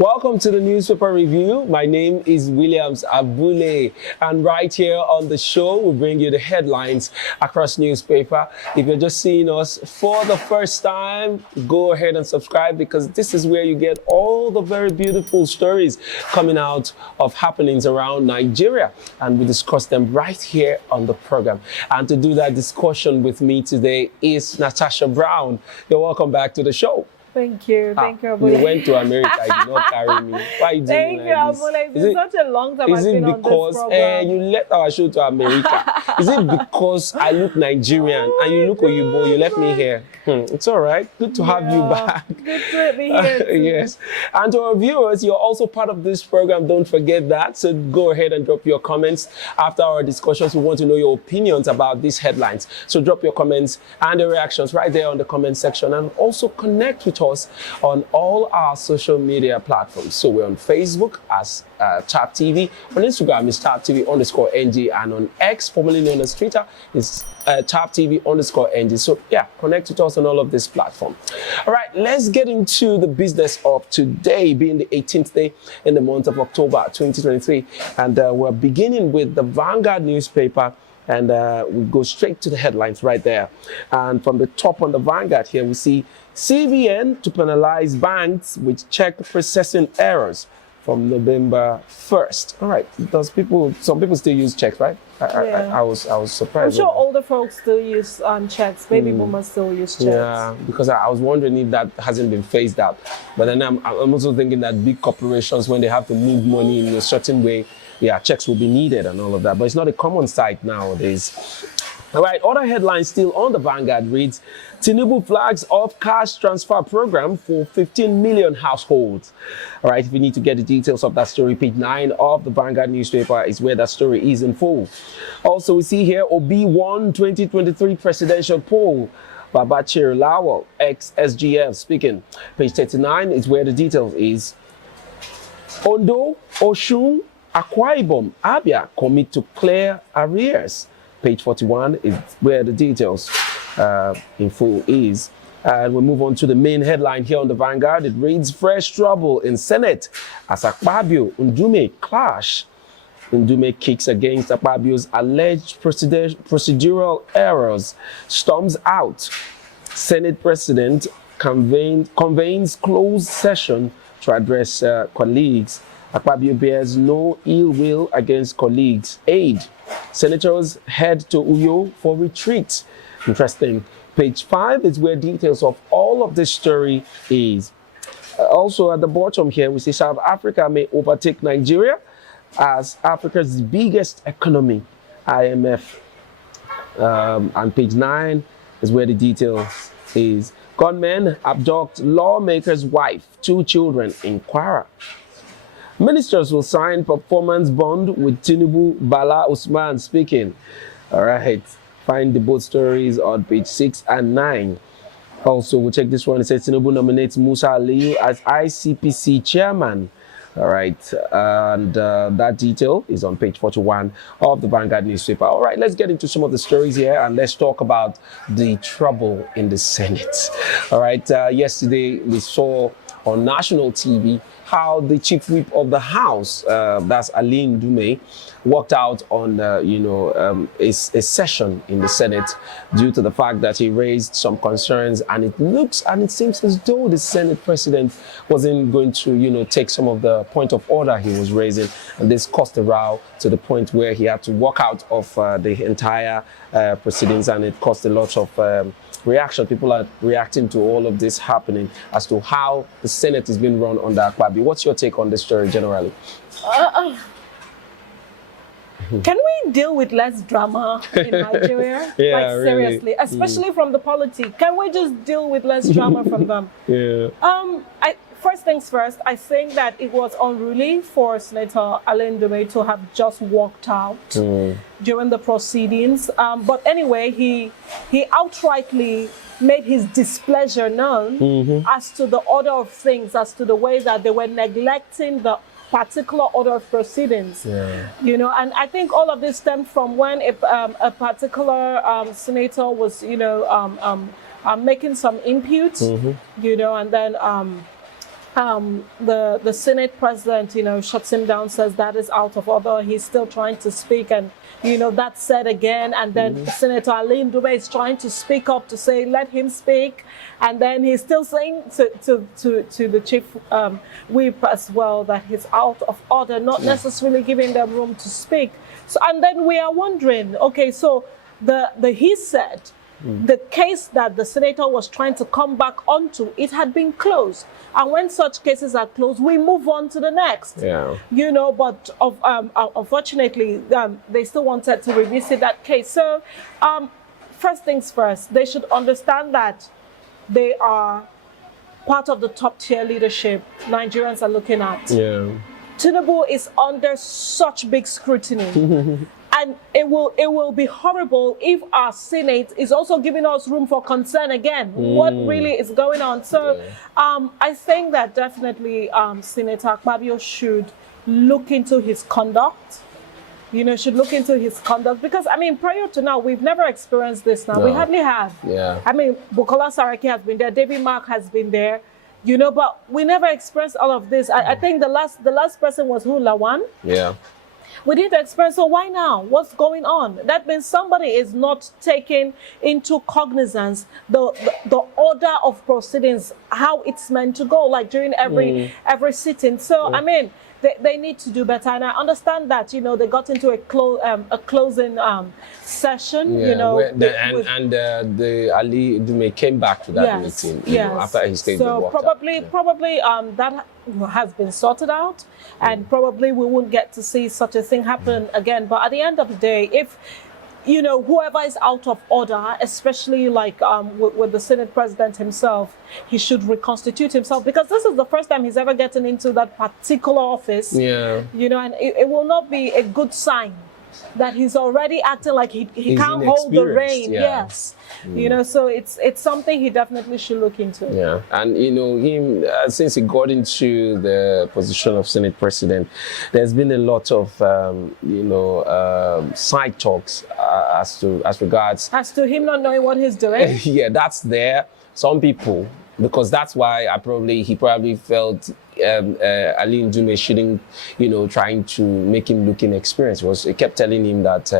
Welcome to the newspaper review. My name is Williams Abule, and right here on the show, we bring you the headlines across newspaper. If you're just seeing us for the first time, go ahead and subscribe, because this is where you get all the very beautiful stories coming out of happenings around Nigeria, and we discuss them right here on the program. And to do that discussion with me today is Natasha Brown. You're welcome back to the show. Thank you. Thank you, Abule. You went to America, you did not carry me. Why are you doing Thank you, Abule. It's been such a long time I've been on this program. You left our show to America? Is it because I look Nigerian and you look Oyibo, you left me here? It's all right. Good to have you back. Good to be here too. Yes. And to our viewers, you're also part of this program. Don't forget that. So go ahead and drop your comments after our discussions. We want to know your opinions about these headlines. So drop your comments and the reactions right there on the comment section, and also connect with us on all our social media platforms. So we're on Facebook as Tap TV, on Instagram is Tap TV_NG, and on X, formerly known as Twitter, is Tap TV_NG. So yeah, connect with us on all of this platform. All right, let's get into the business of today, being the 18th day in the month of October 2023, and we're beginning with the Vanguard newspaper. And we go straight to the headlines right there. And from the top on the Vanguard here, we see CBN to penalize banks with check processing errors from November 1st. All right. Some people still use checks, right? I was surprised. I'm sure older folks still use checks. Baby boomers still use checks. Yeah, because I was wondering if that hasn't been phased out. But then I'm also thinking that big corporations, when they have to move money in a certain way, yeah, checks will be needed and all of that. But it's not a common sight nowadays. All right, other headlines still on the Vanguard reads, Tinubu flags off cash transfer program for 15 million households. All right, if you need to get the details of that story, page 9 of the Vanguard newspaper is where that story is in full. Also, we see here, Obi won 2023 presidential poll. Babachir Lawal, ex-SGF, speaking. Page 39 is where the details is. Ondo, Oshun, Akwa Ibom, Abia commit to clear arrears. Page 41 is where the details in full is. And we move on to the main headline here on the Vanguard. It reads, fresh trouble in Senate as Akpabio, Ndume clash. Ndume kicks against Akpabio's alleged procedural errors, storms out. Senate President convenes closed session to address colleagues. Akpabio bears no ill will against colleagues. Aid. Senators head to Uyo for retreat. Interesting. Page 5 is where details of all of this story is. Also at the bottom here, we see South Africa may overtake Nigeria as Africa's biggest economy, IMF. And page 9 is where the details is. Gunmen abduct lawmaker's wife, 2 children in Kwara. Ministers will sign performance bond with Tinubu. Bala Usman speaking. All right. Find the both stories on page 6 and 9. Also, we'll check this one. It says Tinubu nominates Musa Aliyu as ICPC chairman. All right. And that detail is on page 41 of the Vanguard newspaper. All right. Let's get into some of the stories here, and let's talk about the trouble in the Senate. All right. Yesterday, we saw on national TV how the chief whip of the House, that's Ali Ndume, walked out on a session in the Senate due to the fact that he raised some concerns, and it seems as though the Senate president wasn't going to take some of the point of order he was raising, and this caused a row to the point where he had to walk out of the entire proceedings, and it caused a lot of reaction. People are reacting to all of this happening as to how the Senate is being run under Akpabio. What's your take on this story generally? Can we deal with less drama in Nigeria? Yeah, like seriously, really. Especially from the politics. Can we just deal with less drama from them? Yeah. First things first, I think that it was unruly for Senator Alain Ndume to have just walked out during the proceedings. But anyway, he outrightly made his displeasure known as to the order of things, as to the way that they were neglecting the particular order of proceedings. And I think all of this stemmed from when a particular senator was, making some inputs, and then the Senate president, shuts him down, says that is out of order. He's still trying to speak, and that's said again. And then Senator Ali Ndume is trying to speak up to say let him speak, and then he's still saying to the chief whip as well that he's out of order, not necessarily giving them room to speak. So, and then we are wondering, okay, so he said. The case that the senator was trying to come back onto, it had been closed. And when such cases are closed, we move on to the next. Yeah. But unfortunately, they still wanted to revisit that case. So first things first, they should understand that they are part of the top tier leadership Nigerians are looking at. Yeah. Tinubu is under such big scrutiny. And it will be horrible if our Senate is also giving us room for concern again. What really is going on? So I think that definitely Senator Akpabio should look into his conduct. Should look into his conduct. Because, prior to now, we've never experienced this now. No. We hardly have. Yeah. Bukola Saraki has been there. David Mark has been there. But we never experienced all of this. I think the last person was who, Lawan? Yeah. We didn't experience, so why now? What's going on? That means somebody is not taking into cognizance the order of proceedings, how it's meant to go, like during every sitting. So, they need to do better. And I understand that, they got into a closing session, the Ali Ndume came back to that meeting, after he stayed. So probably that has been sorted out, and probably we won't get to see such a thing happen again. But at the end of the day, if whoever is out of order, especially like with the Senate president himself, he should reconstitute himself, because this is the first time he's ever gotten into that particular office. Yeah. And it will not be a good sign that he's already acting like he can't hold the rein. Yeah. Yes. So it's something he definitely should look into. Yeah. And him since he got into the position of Senate president, there's been a lot of side talks as regards to him not knowing what he's doing. Yeah, that's there. Some people, because that's why he probably felt Ali Ndume shouldn't, trying to make him look inexperienced. He kept telling him that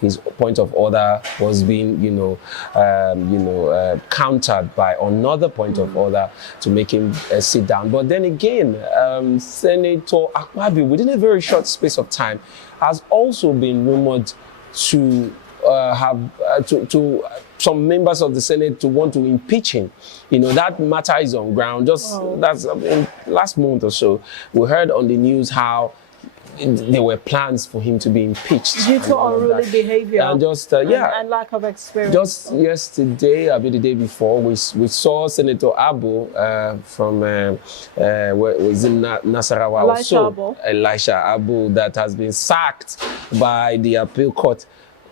his point of order was being, countered by another point of order to make him sit down. But then again, Senator Akpabio, within a very short space of time, has also been rumored to to some members of the Senate to want to impeach him. That matter is on ground. That's last month or so, we heard on the news how there were plans for him to be impeached due to unruly behavior and and lack of experience. Just yesterday, the day before, we saw Senator Abu from was in Nasarawa, Elisha Abu, that has been sacked by the appeal court,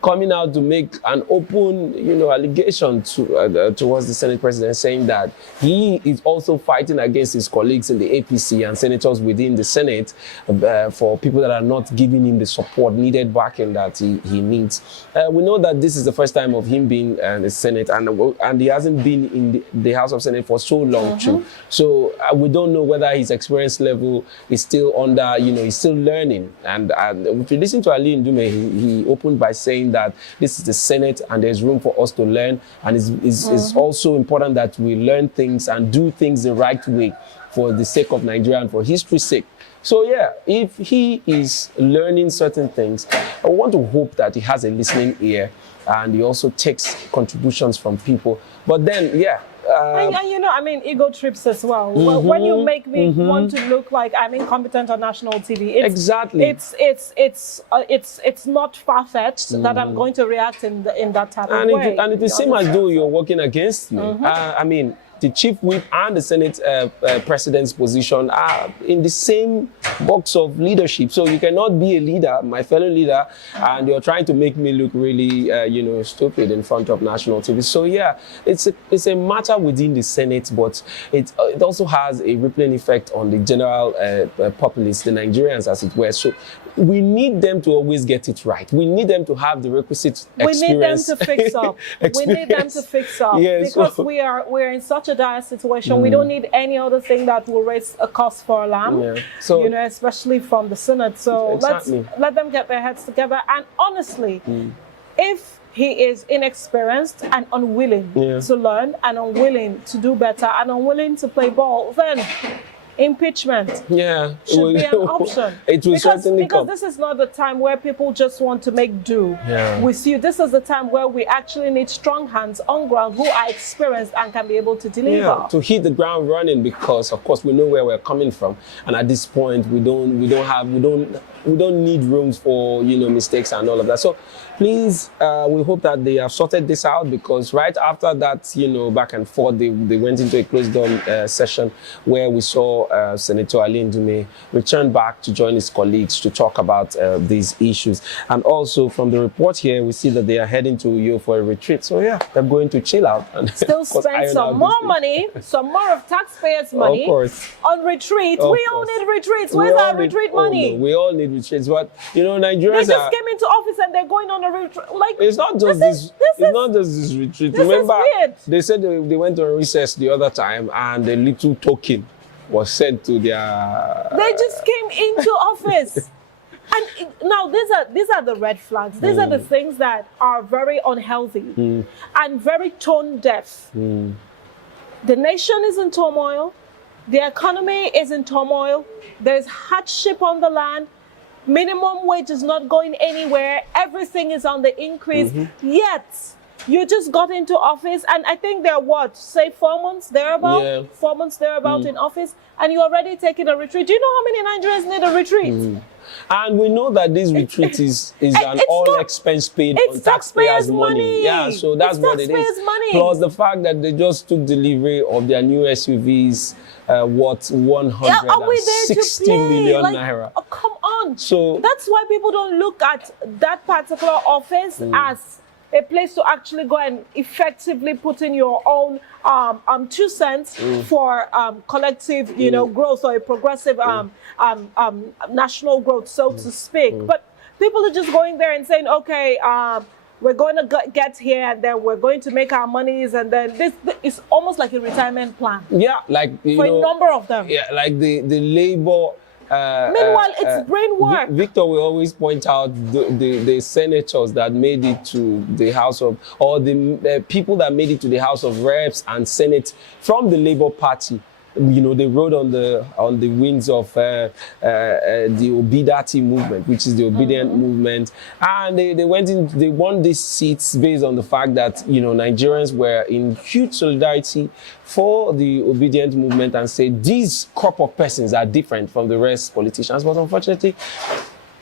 coming out to make an open, allegation towards the Senate president, saying that he is also fighting against his colleagues in the APC and senators within the Senate for people that are not giving him the support needed backing that he needs. We know that this is the first time of him being in the Senate, and he hasn't been in the House of Senate for so long too. So we don't know whether his experience level is still under, he's still learning. And if you listen to Ali Ndume, he opened by saying that this is the Senate and there's room for us to learn, and it's also important that we learn things and do things the right way for the sake of Nigeria and for history's sake. So yeah, if he is learning certain things, I want to hope that he has a listening ear and he also takes contributions from people. But then, yeah. Ego trips as well. When you make me want to look like I'm incompetent on national TV, it's not far-fetched that I'm going to react in that type of way. And it's the same as though you're working against me. The chief whip and the Senate president's position are in the same box of leadership. So you cannot be a leader, my fellow leader, and you're trying to make me look really, stupid in front of national TV. So yeah, it's a matter within the Senate, but it also has a rippling effect on the general populace, the Nigerians, as it were. So we need them to always get it right. We need them to have the requisite experience. We need them to fix up. We need them to fix up. Yeah, because so, we're in such a dire situation. We don't need any other thing that will raise a cost for alarm. Yeah. So, you know, especially from the Senate. So exactly. let them get their heads together. And honestly, if he is inexperienced and unwilling to learn and unwilling to do better and unwilling to play ball, then impeachment should be an option. It will certainly come. Because this is not the time where people just want to make do with you. This is the time where we actually need strong hands on ground who are experienced and can be able to deliver. To hit the ground running, because of course we know where we're coming from, and at this point we don't need rooms for mistakes and all of that. So please, we hope that they have sorted this out, because right after that back and forth, they went into a closed door session where we saw Senator Ali Ndume return back to join his colleagues to talk about these issues. And also from the report here, we see that they are heading to Uyo for a retreat. So yeah, they're going to chill out and still spend some more money, some more of taxpayers' money on retreat. We all need retreats. Where's our retreat money? No, we all need retreats, but Nigerians they just came into office and they're going on a retreat. Like, it's not just this. It's not just this retreat. Remember, is weird. They said they went on recess the other time, and a little token was sent to their. They just came into office, and now these are the red flags. These are the things that are very unhealthy and very tone deaf. The nation is in turmoil. The economy is in turmoil. There's hardship on the land. Minimum wage is not going anywhere. Everything is on the increase. Yet, you just got into office, and I think they're 4 months thereabout? 4 months thereabout in office, and you're already taking a retreat. Do you know how many Nigerians need a retreat? And we know that this retreat is an all expense paid on taxpayers' money. Yeah, so that's what it is. Money. Plus the fact that they just took delivery of their new SUVs, worth 160 million naira. Oh, come on. So that's why people don't look at that particular office as a place to actually go and effectively put in your own 2 cents for collective, growth, or a progressive national growth, so to speak. But people are just going there and saying, okay, we're going to get here, and then we're going to make our monies, and then this is almost like a retirement plan. Yeah, like for a number of them. Yeah, like the labor. Meanwhile, it's brain work. Victor will always point out the senators that made it to the House of, or the people that made it to the House of Reps and Senate from the Labour Party. They rode on the wings of the Obidati movement, which is the obedient movement, and they won these seats based on the fact that Nigerians were in huge solidarity for the obedient movement and said these crop of persons are different from the rest politicians. But unfortunately,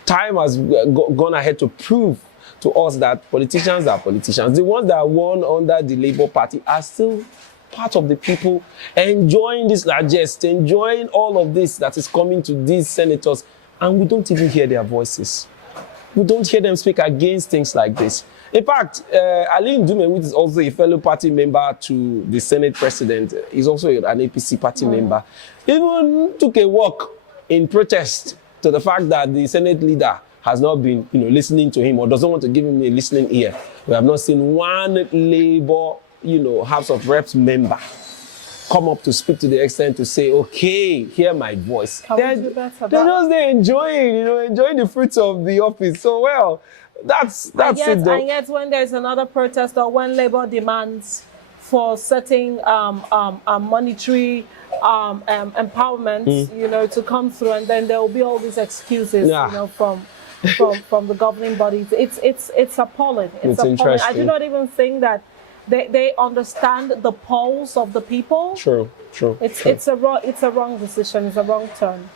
time has gone ahead to prove to us that politicians are politicians. The ones that won under the Labour Party are still part of the people enjoying this largesse, enjoying all of this that is coming to these senators, and we don't even hear their voices. We don't hear them speak against things like this. In fact, Ali Ndume, which is also a fellow party member to the Senate president, is also an APC party member, even took a walk in protest to the fact that the Senate leader has not been listening to him, or doesn't want to give him a listening ear. We have not seen one Labour House of Reps member come up to speak to the extent to say, okay, hear my voice. They're just enjoying the fruits of the office. So, well, that's it though. And yet when there's another protest, or when Labour demands for certain monetary empowerment, to come through, and then there will be all these excuses, from the governing bodies. It's appalling. It's appalling. I do not even think that they understand the pulse of the people. True. It's a wrong decision. It's a wrong turn.